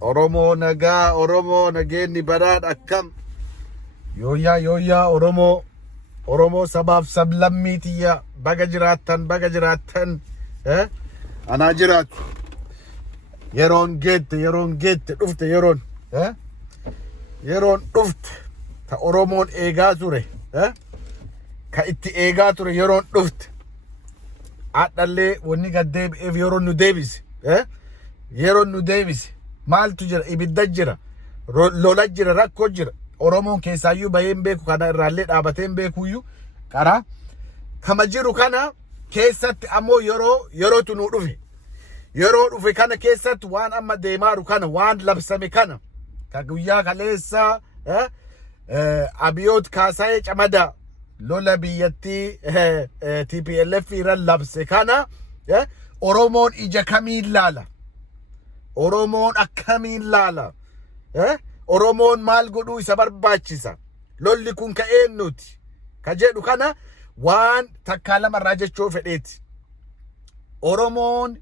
Oromo nagaa, Oromo nageenni badhaadh akkam. Yooyyaa Oromo sabaaf sablammiitiyya baga jiraattan anaa jiraatu. Yeroon geette dhufte yeroon dhufte ta Oromoon eegaa ture ka itti eegaa ture yeroon dhufte. Adhallee wanni gaddeebi'eef yeroon nu deebise maaltu jira? Ibidda jira, lola jira, rakkoo jira. Oromoon keessaayyuu baheen beeku kana irraallee dhaabateen beekuyyuu qara kama jiru kana keessatti ammoo yerootu nu dhufe. Yeroo dhufe kana keessatti waan amma deemaaru kana waan labsame kana ka guyyaa kaleessa abiyoot kaasa'ee camadaa lola biyyattii TPLF irran labse kana Oromoon ija kamiin laala? Oromoon akkamiin laala? Oromoon maal godhuu isa barbaachisa? Lolli kun ka eenyuti? Ka jedhu kana waan takkaa lamarraa jechuu fedheeti. Oromoon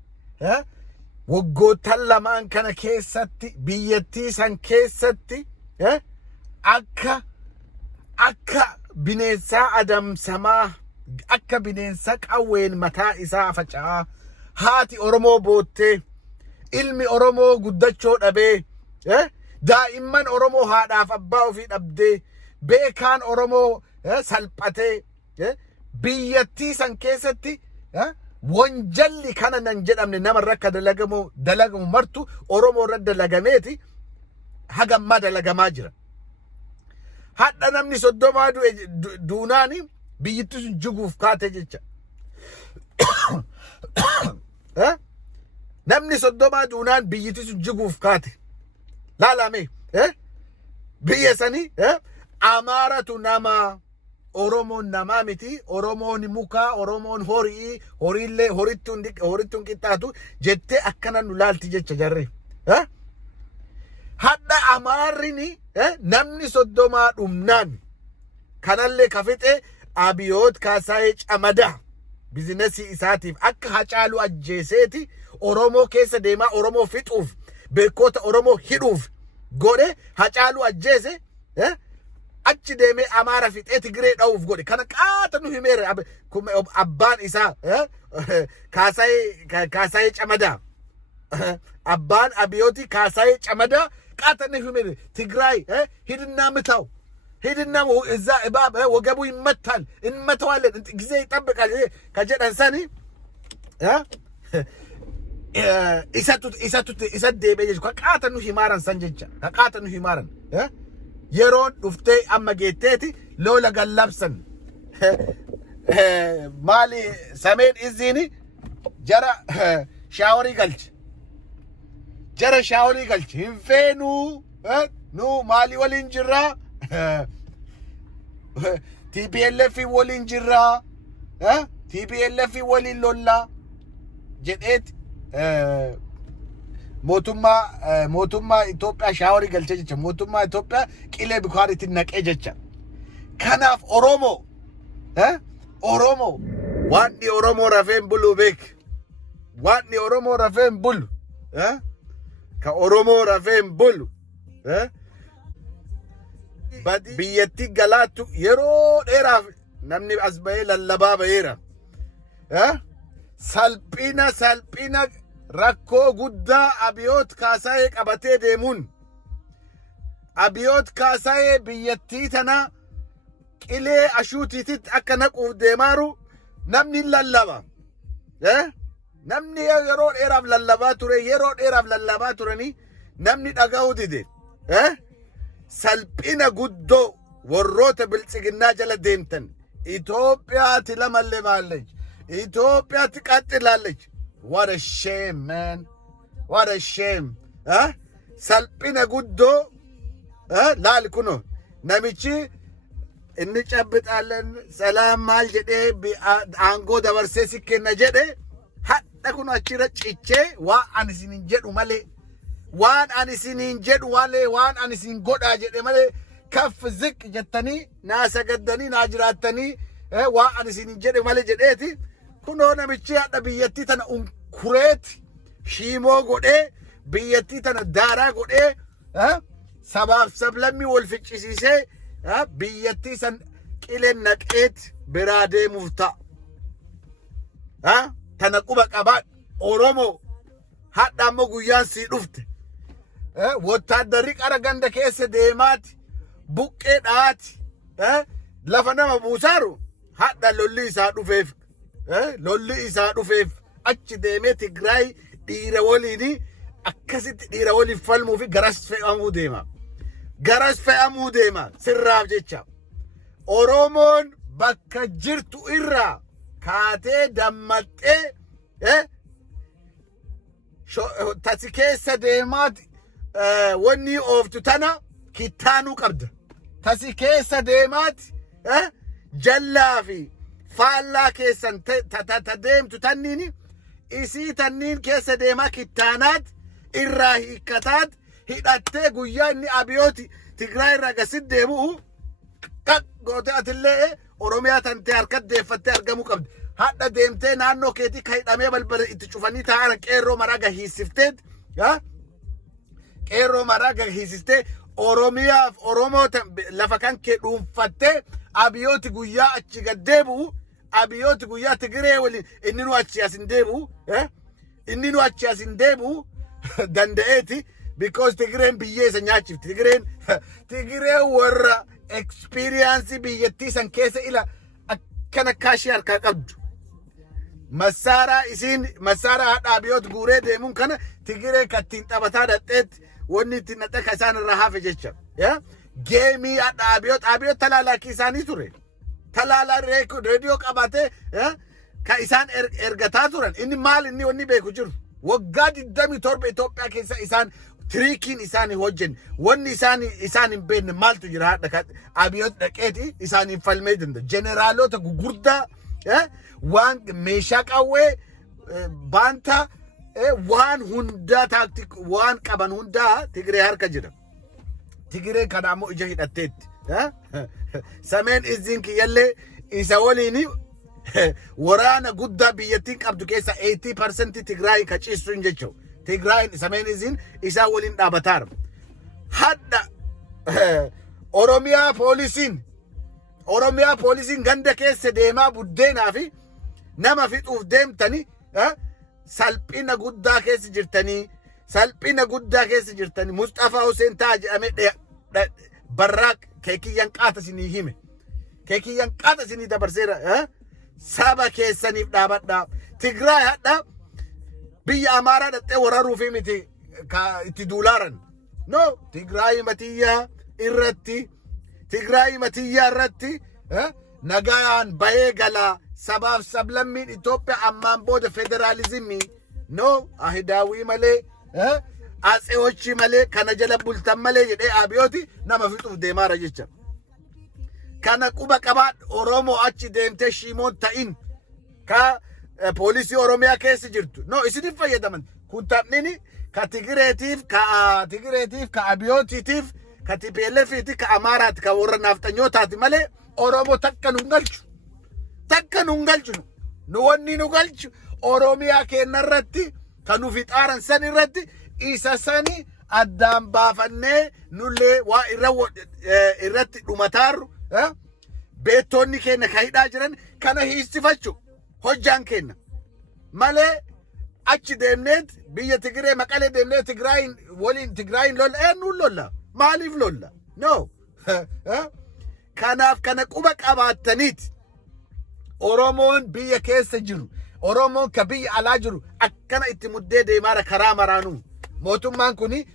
waggoottan lamaan kana keessatti biyyattii san keessatti akka bineensaa adamsamaa, akka bineensa qawween mataa isaa faca'aa, haati Oromoo boottee, ilmi Oromoo guddachoo dhabee, daa'imman Oromoo haadhaaf abbaa ofii dhabdee, beekaan Oromoo salphatee, biyyattii san keessatti wanjalli kana nan jedhamne namarra akka dalagamu martu Oromoo irra dalagameeti hagammaa dalagamaa jira. Hadha namni 30 duunaani biyyittii sun jiguuf kaate jecha. Namni 30 duunaan biyyittii sun jiguuf kaate. Laalame biyya sanii Amaaratu nama, Oromoon namaa miti. Oromoon mukaa, Oromoon horii, horiillee horittuun qixxaatu jettee akkana nu laalti jecha jarri. Hadha Amaarrini namni 30 dhumnaan kanallee kafixe abiyoot kaasa'ee camadaa bizinesii isaatiif akka Hacaaluu ajjeeseeti Oromoo keessa deemaa Oromoo fixuuf beekota Oromoo hidhuuf godhe Hacaaluu ajjeese achi deemee Amaara fixee Tigree dha'uuf godhe. Kana qaata nu himeera abbaan isaa kaasa'ee camadaa abbaan abiyooti kaasa'ee camadaa qaata nu himeera. Tigraay hidinaa mታው ሂድና እዛ እባብ ወገቡ ይመታል እንመታዋለን ጊዜ ይጠብቃል ከጀዳን ሰኒ ኢሰት ደበየጅ ከቃተኑ ሂማራን ሰንጀቻ ከቃተኑ ሂማራን የሮን ዱፍቴ አመጌቴቲ ሎላ ገላብሰን ማሊ ሰሜን እዚኒ ጀራ ሻወሪ ገልች ሂንፌኑ ኑ ማሊ ወሊን ጅራ TPLF waliin jirra TPLF waliin lolla jedheet mootummaa Itoophiyaa shaaworii galchee jecha mootummaa Itoophiyaa qilee Bukaariitti naqee jecha. Kanaaf Oromoo waanni Oromoo rafeen bulu beek waanni Oromoo rafeen bulu ka Oromoo rafeen bulu biyyatti galaattu yeroo dheeraaf namni as bahee lallabaa baheera. Salphina rakkoo guddaa abiyoot kaasa'ee qabatee deemuun abiyoot kaasa'ee biyyattii tana qilee ashuutiititti akka naquuf deemaaru namni lallaba. Namni yeroo dheeraaf lallabaa turanii namni dhaga'uu dide. Salphina guddoo warroota biltsiginnaa jala deemtan Itoophiyaatti lamallee maalleech Itoophiyaatti qaxxilaalleech. What a shame, man. What a shame. Salphina guddoo laal kuno namichi inni cabbixaaleen salaam maal jedhee aangoo dabarsee si kenna jedhe hadha kun achirra cichee waan ani isinin jedhu malee waan ani isinin jedhu malee waan ani isin godhaa jedhe malee kaf ziq jettanii naa sagaddanii naa jiraattanii waan ani isinin jedhe malee jedheeti kunoo namichi hadha biyyattii tana unkureeti shiimoo godhee biyyattii tana daaraa godhee sabaaf sablammii wal ficcisiisee biyyattii san qileen naqeet biraa deemuuf ta'a. Tana quba qabaa Oromoo hadha ammoo guyyaan sii dhufte. Wotaaddarri qara ganda keessa deemaati buqqee dhaati lafa nama buusaaru hadha lolli isaa dhufeef achi deemee Tigraay dhiira waliini akkasitti dhiira waliin falmuu fi garas fe'amuu deema sirraaf jecha Oromoon bakka jirtu irraa kaatee dammaxxee tasi keessa deemaati wanni ooftu tana kittaanuu qabda. Tasi keessa deemaati jallaa fi faallaa keessan ta deemtu tanniini isii tanniin keessa deemaa kittaanaat irraa hiikkataat hidhattee guyyaa inni abiyooti Tigraay irraa gasit deemu goote atillee Oromiyaa tantee harkat deeffattee argamuu qabdi. Hadha deemtee naannoo keetii ka hidhamee balbala itti cufanii taa'an qeerroo maraa gahiisifteet qeerroo maraa gahiisiftee Oromiyaaf Oromoo lafa kan kee dhuunfattee abiyooti guyyaa achi gad deebi'u abiyooti guyyaa Tigree waliin inni nu achi as hin deebi'u danda'eeti because Tigreen biyyeessa nyaachifti. Tigreen warra experience biyyattii san keessa ila akkana kaashii harkaa qabdu. Masaaraa hadha abiyooti guuree deemuun kana Tigree kattiin taphataa dhadheetti wanni ittiin dhadhe isaan irraa hafe jecha. Geemii hadha abiyooti talaalaa isaanii ture. Talaalaa reediyoo qabatee ka isaan ergataa turan. Inni maal inni wanni beeku jiru. Waggaa 27 Itoophiyaa keessa isaan tiriikiin isaanii hojjen. Wanni isaan hin beekne maaltu jira hadha abiyooti dhaqeeti isaaniin falmee danda'a. Jeneraalota gugurdaa waan meeshaa qawwee baanta waan hundaa taaktik waan qaban hundaa Tigree harka jira. Tigree kana ammoo ija hidhatteetti. Sameen izin kiyyallee isa waliini waraana guddaa biyyattiin qabdu keessa 80% Tigraay ka ciisuun jechuudha. Tigraay sameen izin isaa waliin dhaabataara. Hadda Oromiyaa poolisiin ganda keessa deemaa buddeenaa fi nama fixuuf deemtanii salphina guddaa keessa jirtanii Mustafaa Hussein taa jedhamee barraaq keekiyyan qaata isinii hime. Keekiyyan qaata isinii dabarseera. Saba keessaniif dhaabadhaa. Tigraay hadha biyya Amaaraa dhaxxee wararuuf miti itti duulaaran. No, Tigraay matiyyaa irratti nagayaan bahee galaa sabaaf sablammiin Itoophiyaa ammaan booda federaalizimii no ahidaawii malee atseewochi malee kana jala bultan malee jedhee abiyooti nama fixuuf deemaara jecha. Kana quba qabaa Oromoo achi deemtee shiimoon ta'in ka poolisii Oromiyaa keessa jirtu. No isiniif fayyadaman. Kun taphni ka Tigireetiif ka abiyootiitiif ka TPLFiitiif ka Amaaraati ka warra naaftanyootaati malee Oromoo takka nu galchu. Nu wanni nu galchu Oromiyaa keenya irratti kan nu fixaaran san irratti isa sani addaan baafannee nullee waa irratti dhumataaru beettonni keenya ka hidhaa jiran kana hiissifachu hojjaan keenya malee achi deemneet biyya Tigree Maqalee deemnee Tigraayin lolla nuun lolla maaliif lolla no kanaaf kana quba qabaattaniit Oromoon biyya keessa jiru Oromoon ka biyya alaa jiru akkana itti muddee deemaara karaa maraanuu mootummaan kuni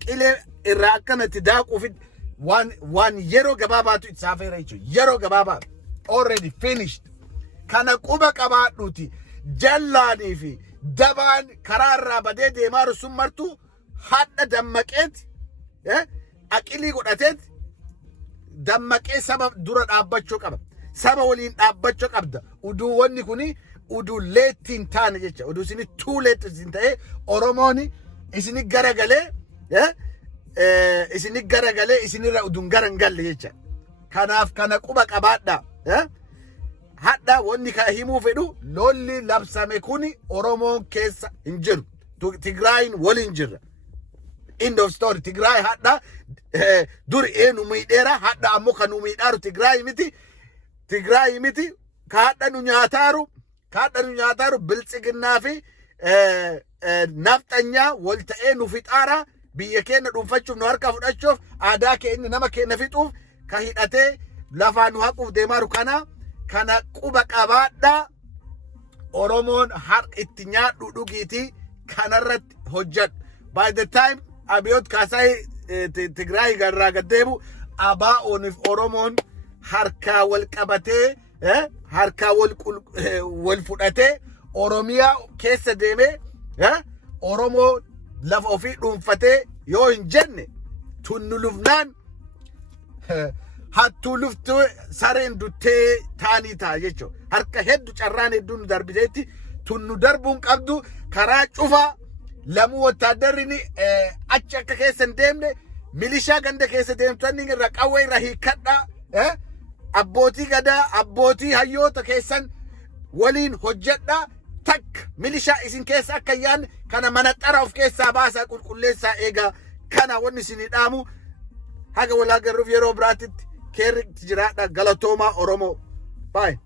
qilee irraa akkanatti daaquuf waan yeroo gabaabaatu itti saafeera jechuudha. Yeroo gabaabaa already finished. Kana quba qabaadhuuti jallaanii fi dabaan karaa irraa badee deemaaru sun martuu hadha dammaqeet aqilii godhateet dammaqee saba dura dhaabbachuu qaba. Saba waliin dhaabbachuu qabda. Uduu wanni kuni uduu leettiin taane jecha. Uduu isini too late isin ta'ee Oromooni isini garagalee isinirra uduun garan galle jecha. Kanaaf kana quba qabaadha. Hadha wanni ka himuu fedhu lolli labsame kuni Oromoon keessa hin jiru. Tigraayin waliin jirra. End of story. Tigray hadda dur enu miidheera hadda ammoo kan nu miidhaaru Tigray miti. Tigray miti ka hadda nu nyaataaru biltsiginnaa fi nafxanyaa wal ta'ee nu fixaara biyya keenya dhuunfachuuf nu harka fudhachuuf aadaa keenya nama keenya fixuuf ka hidhatee lafaa nu haquuf deemaaru kana quba qabaadhaa. Oromoon harka itti nyaadhu dhugiitii kanarratti hojjedhu. By the time Abiyoot Kaasaayi Tigray garraa gaddeebu ABO'ooniif Oromoon harkaa wal qabatee harkaa wal fudhatee Oromiyaa keessa deemee Oromoo lafa ofii dhuunfatee yoo hin jenne tunnu lufnaan hattuu luftuu sareen duttee taanii ta'a jechuudha. Harka hedduu carraan hedduun darbiteetti tunnu darbuun qabdu karaa cufaa lamuu wotaaddarri achi akka keessa hin deemne milishaa ganda keessa deemtonni irra qawwee irra hiikkadhaa. Abbootii gadaa abbootii hayyoota keessan waliin hojjedhaa. Tak milishaa isin keessa akka yaanne kana manaxara of keessaa baasaa qulqulleessaa eegaa kana wanni isin dhaamu haga walaa garruuf yeroo biraatitti keerri jiraadha. Galatoomaa Oromoo. Bye.